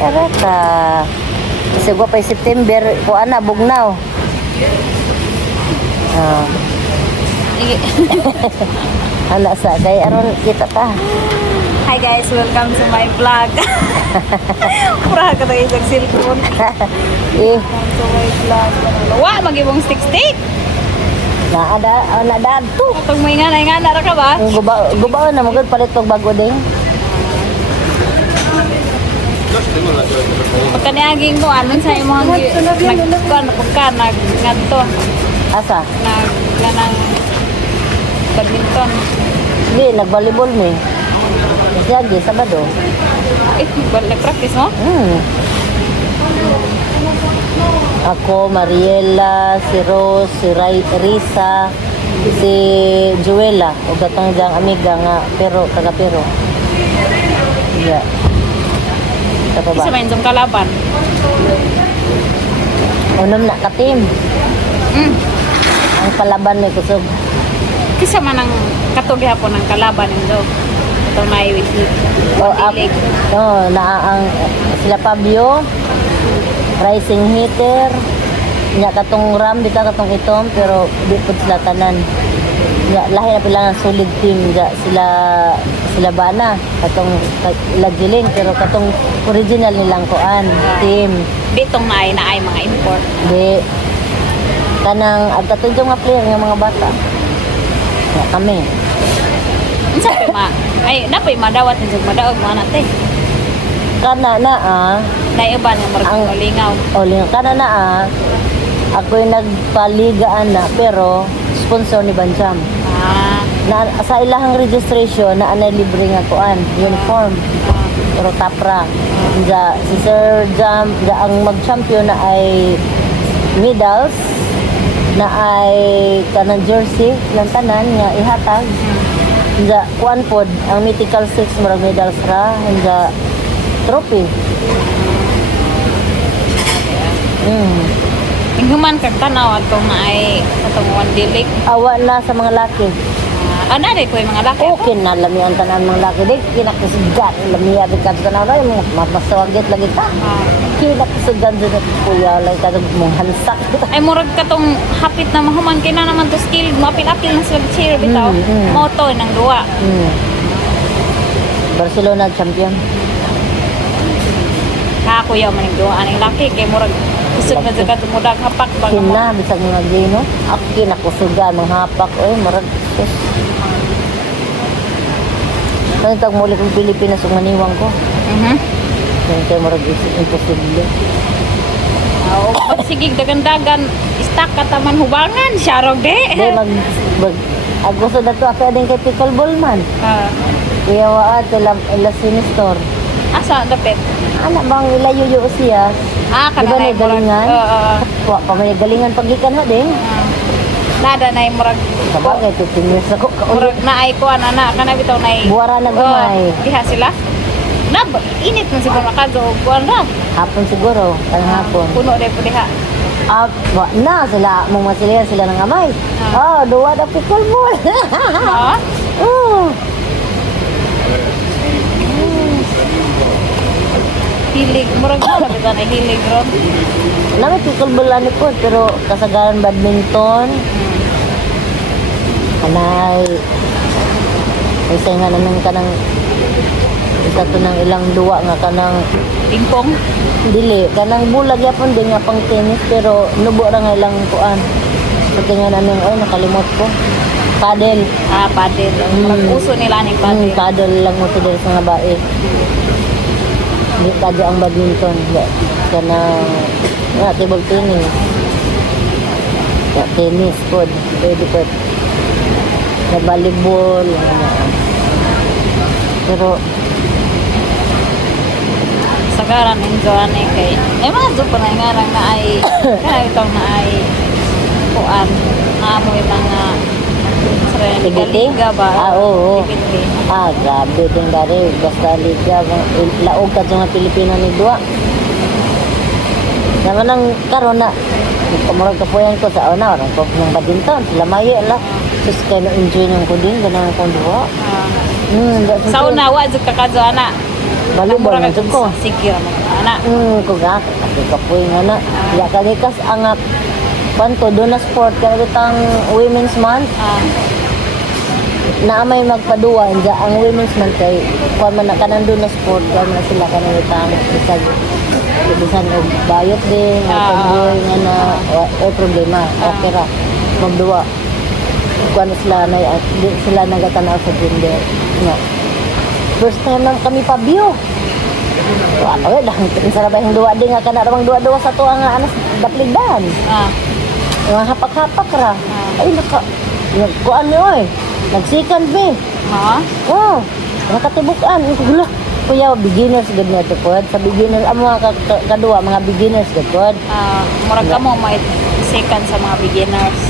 arata. Kasi gwa pa September, ko ana bugnaw. Ah. Ala sa kay aron kita ta. Hi guys, welcome to my vlog. Pura ka tayo sa cellphone. Eh, Welcome to my vlog. Wa, mag-ibong stick-stick. naada to. Itong may nga na ra ka ba? Gubaw na magud palit og bago ding. Pagka niaging ko, anong sa imong nagkanto, Asa? nang badminton. Di nagvolleyball mi. Kasi agi Sabado. Nag-practice mo? Ako, Mariela, si Rose, si Risa, si Juela, o datang diyang amiga nga, pero, taga-pero. Yeah. Ito pa ba? Isa man yung kalaban. Unam na ka-team. Ang kalaban may kusog. Kisa man ang katog hapon ng kalaban nito. Ito may dilig. Na ang sila Fabio, rising hitter, nya katong Ram, bita katong itom, pero di po sila tanan. Ya, lahi na pila ng solid team ja sila bana katong lagiling pero katong original nilang kuan team Ditong naay mga import. di kanang agkatong nga player nga mga bata ya, kami Unsa pa napay madawat ni jud madaog mo nate. kana na Naiban nga marang lingaw. oling kana na ako'y nagpaligaan na pero sponsor ni Banjam na sa ilahang registration na anay libre nga kuan uniform pero tapra ja si Sir Jam ja ang mag-champion na ay medals na ay kanang jersey lang tanan nga ihatag ja kuan pod ang mythical 6 murag medals ra ja trophy Human kag tanaw atong naay atong one dilik. awa na sa mga laki. Ana day ko yung mga laki. Okay na lamian tanan mga laki dik kinakasigan lamiya bikat tanan ay mo mapasawagit lagi ta kinakasigan jud at kuya lay kadug mong hansak Ay murag katong hapit na mahuman kay na naman to skill mapil-apil na sila chair bitaw. Moto ng duwa. Barcelona champion Ka kuya man ng duwa aning laki kay murag kusog na jud mudag hapak bag mo. kina bisag mga gino ako kinakusugan mga hapak oy marag sus kaya tag muli kong Pilipinas ug maniwang ko kaya marag imposible Sige dagan-dagan istak kataman hubangan syarog de. di mag gusto na to ako din kay pickleball man kaya waat ila sinistor Asa dapit? anak bang ilayo siya Kana diba na galingan wa pa may galingan pagikan ha din Nada na yung murag sabagay tutingin sa ko murag naay ko ana kana bitaw nay buwara na gamay diha sila. Init man siguro makadto kuan ra. hapon siguro ang hapon Puno day po diha. wa na sila mong masilihan sila ng amay duwa na pickleball Ha? Hilig murag na bitaw na hilig ron. Nami pickleball ani po pero kasagaran badminton anay isa nga naman kanang isa to ng ilang duwa nga kanang Pingpong. dili kanang bulag yapon din nga pang tennis pero nubo ra nga ilang kuan sa tingnan namin nakalimot ko paddle Paddle. Murag uso nila ning paddle. paddle lang mo to din sa nga bae di kadyo ang badminton kanang table tennis tennis pod pwede pod na volleyball pero Sagaran enjoy ani kay mga zupo na nga lang na ay kana itong na ay kuan naamoy mga liga ba? Oo. Activity. Grabe din dari. Basta liga. Laog ka sa mga Pilipino ni Dua. Naman ang karon na. Kamurag kapuyan ko sa una. Orang ko ng badminton. Sila mayo ala. Sus kayo na enjoy ng ko din. Ganang akong Dua. Sa una, wa jud ka kadto ana. Balibol Mura man jud ko. sige ra mo ana. Kung ako kapoy nga na. Ya kanikas ang panto doon na sport kaya bitang Women's Month na may magpaduwa nga ang Women's Month kay kuan man na kanan doon na sport kuan man na sila kanan bitang bisag bisan og bayot din pagboy nga na problema okay ra magduwa kuan sila na di sila nagatanaw sa gender nga first time lang kami pa view. Wala lang sa labay ang duwa din nga kana ramang duwa-duwa sa tuwa nga anas dapligdan. Nga hapak-hapak ra. Ay naka kuan ni oy. Nagsikan be. Oh, nakatibukan gulo. Kuya beginners gud na to pod. Sa beginner amo mga kadua mga beginners gud pod. Murag ka mo may second sa mga beginners.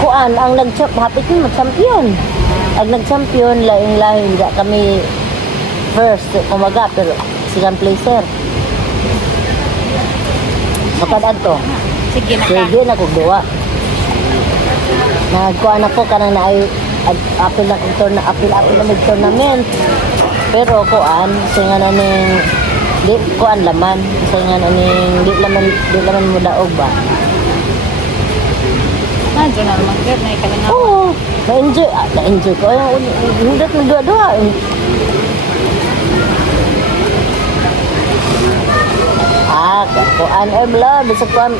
Kuan ang hapit ni mag-champion. Ang nag-champion laing-laing nga kami first umaga pero second placer. Makadad to. Sige na ka. Sige na kog duwa. Nagkuan ako kanang naay apil na tournament. Pero kuan singa na ning di kuan laman, singa na ning di laman mo daog ba. Nandiyo na naman girl na ikalinga. Oo, na-enjoy ko. Hindi na duwa-duwa. Kuan bla bisag kuan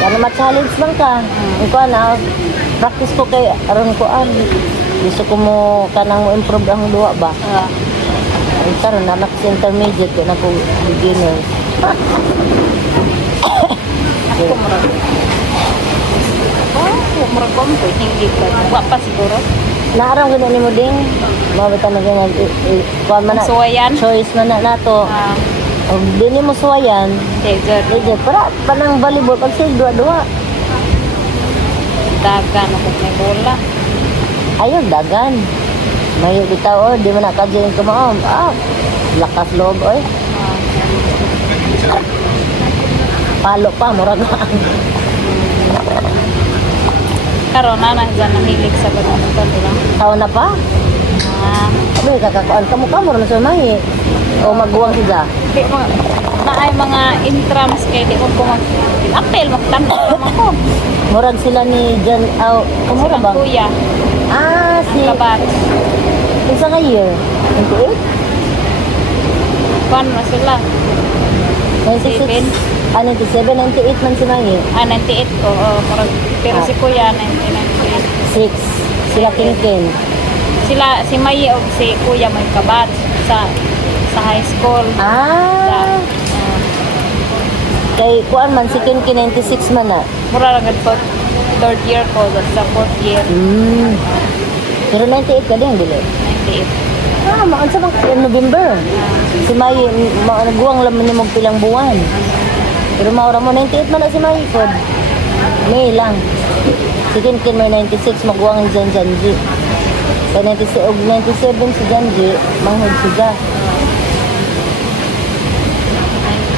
kana ma-challenge man ka. Kuan practice ko kay aron kuan. Gusto ko mo kanang mo improve ang duwa ba. Ay karon na sa intermediate ko na ko beginner. Ako murag ko hindi ka. Wa pa siguro. Naaraw gani mo ding mabitan na ganyan kuan man na. Suwayan. Choice man na nato. Og dili mo suwayan. Desert. Para panang volleyball pag sila duwa-duwa. Dagan ako may bola. Ayun, dagan. May bitaw, di man nakadyain ko maom. Lakas loob, oy. Palo pa, murag na. Karon na dyan nahilig sa badminton lang. Tao na pa? Abi, kakakuan ka mo na sa mahi. O magbuwang siya. Di mo, na ay mga intrams kay di mo ko mag-apel, magtanda naman ko. Murag sila ni Jan, kumura Silang bang? kuya, Si, kabat. isa nga year? 28? Paano na sila? 96? 97, 98 man si Mahi. 98 ko. Pero si kuya, 1998. 6. Sila King. Sila, si Mai o si kuya may kabat sa high school. Kay kuan man si King 96 man na. Mura lang po, third year ko, sa fourth year, Pero 98 ka din, dili? 98. Maunsa bang November? Si Mai, nagguwang laman ni mong pilang buwan. Pero maura mo, 98 man na si Mai, pod. May lang. Si Kin may 96, magguwang ni Janji. Kaya 97 si Janji, manghod siya.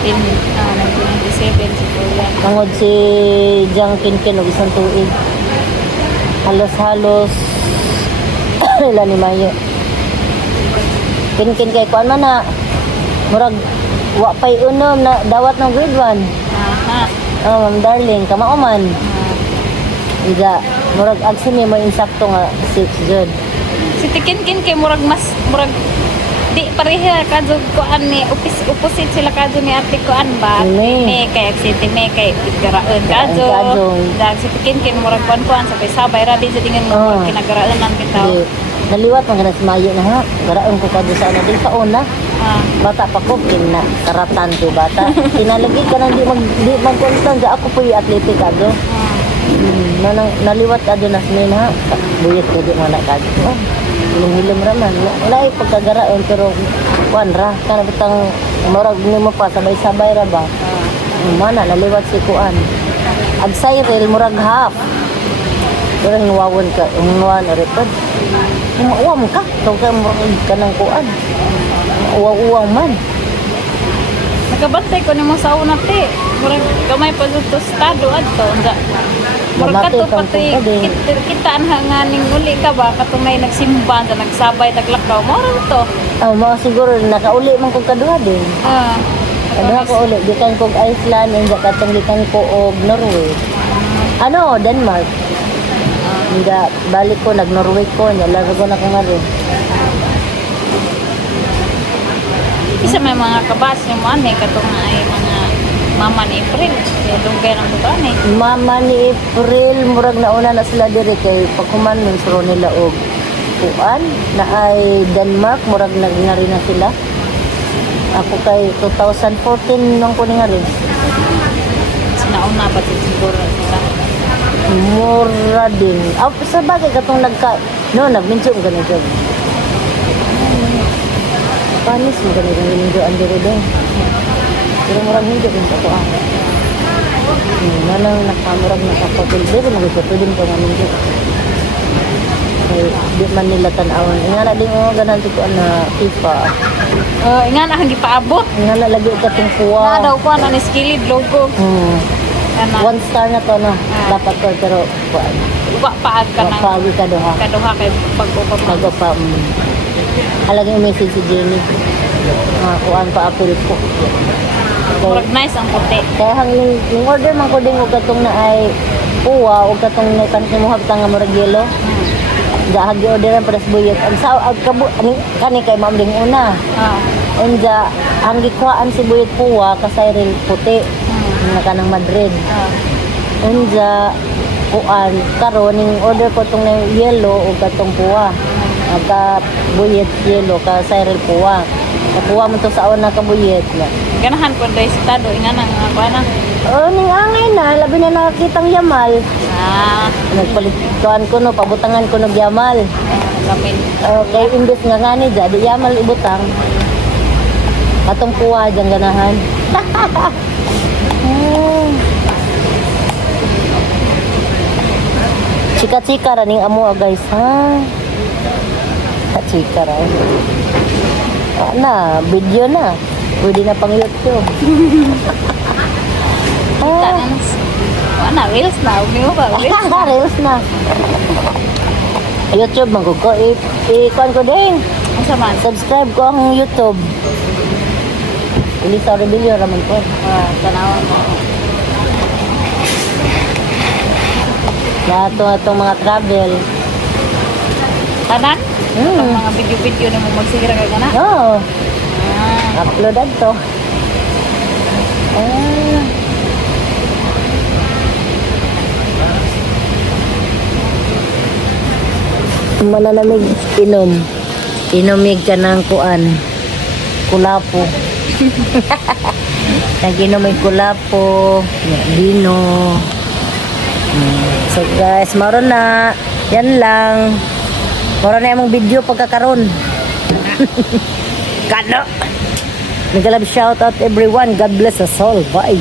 1997 si kuya. Manghod si Jang Kin o isang tuig. Halos-halos ilan ni Mayo. Kin kay kuan man na murag wa pay unom na dawat ng grade 1. Ma'am darling, kamao man. Ida murag agsini mo insakto nga 6 jud. Si Tikin kay murag di pareha kadto kuan ni opposite sila kadto ni ate kuan ba. May kay aksente may kay garaon kadto. Dag si Tikin murag kuan sabay rabi sa dingan mo kinagaraanan bitaw. Naliwat man kana si Mayo na ha. Garaon ko kadto sa ana di sa una. Bata pa ko na karatan ko bata. Tinalagi ka nang di magkontan sa ako po'y athletic kadto. Naliwat ado nas min ha. Buyot ko di man kadto. Hilom raman. Wala pagkagaraon pero kuan ra kana bitang murag nimo pa sabay-sabay ra ba. Mana naliwat si kuan. Ag Cyril murag half. Pero hinwawon ka, hinwawan o repod. Uwam ka, ito ka murag ka ng kuan. Uwang man. Nakabantay ko ni mo sa una te. Murag gamay pa dito estado adto. Murag Mamati kato kang pati kumpade. kitaan nga ning uli ka ba katong may nagsimba sa nagsabay taglakaw mo rin to. Oh, mga siguro nakauli man kog kaduha din. Ah. Kaduha ko uli gikan kog Iceland and katong gikan ko og Norway. Ano, Denmark. Hindi balik ko nag-Norway ko, laro ko na ko nga rin. Isa may mga kabas yung mga ni katong nga ay mga mama ni April. Dugay ng buka ni. Mama ni April, murag nauna na sila dire kay pagkuman ng suro nila og kuan na ay Denmark, murag nagngari na sila. Ako kay 2014 nang ko nga rin. Sinauna ba ito siguro sila? Mura din. Sa bagay katong nagminso mo ganito. Panis mo ganito ang ginindyoan dire doon. Pero murag hindi din ito Manang nakamurag nakapagil. Pero nagkito din ko namin dito. Kaya di man nila tanawan. Nga na din mo ganan ko na FIFA. Nga na hanggi paabot. Nga na lagi katong Na kuwa. daw ko na ni skilled logo. Kana. 1 star na to no. Dapat ko pero kuan. Wa paag ka na. Mapagi ka doha. Kaduha kay pag-upa mo. Bago pa. Halagang message si Jenny. Kuan pa apil ko. Murag nice ang puti. Kaya hanggang yung order man ko din og katong na ay uwa o katong na kankimuhag nga murag yelo. Dahag orderan para sa buyot. Ang sa kani kay ma'am ding una. Unja ang gikuhaan si buyot puwa kasay rin puti. Na kanang Madrid. Unja kuan karon ning order ko tong na yellow o katong puwa. Aga buyet yellow kasay rin puwa. Nakuha mo to sa una ka buyet na. Ganahan ko dahil estado. Nga na nga ba na. Ning angay na labi na nakakitang yamal. Nagpalituan ko no, pabutangan ko ng yamal. Lamin. Kay imbes nga ngani dya, di yamal ibutang. Katong kuha dyan ganahan. Chika-chika ra ning amo guys, ha? Chika ra. Na, video na. Pwede na pang YouTube. Tanang. Wala, reels na. Umi mo ba? Reels na. Reels na. YouTube man ko. I-kuan ko din. Ang saman. Subscribe ko ang YouTube. Elisa Rebelio raman ko. Tanawan mo. Na itong mga travel. Tanan? Itong mga video-video na mo magsigira ka na? Oo. Upload to. Mananamig inom. Inomig ka ng kuan. Kulapo. Nag-inomig kulapo. Vino. So guys, maron na. Yan lang. Maron na yung video pagkakaroon. Kano. Nagkalab shout out everyone. God bless us all. Bye.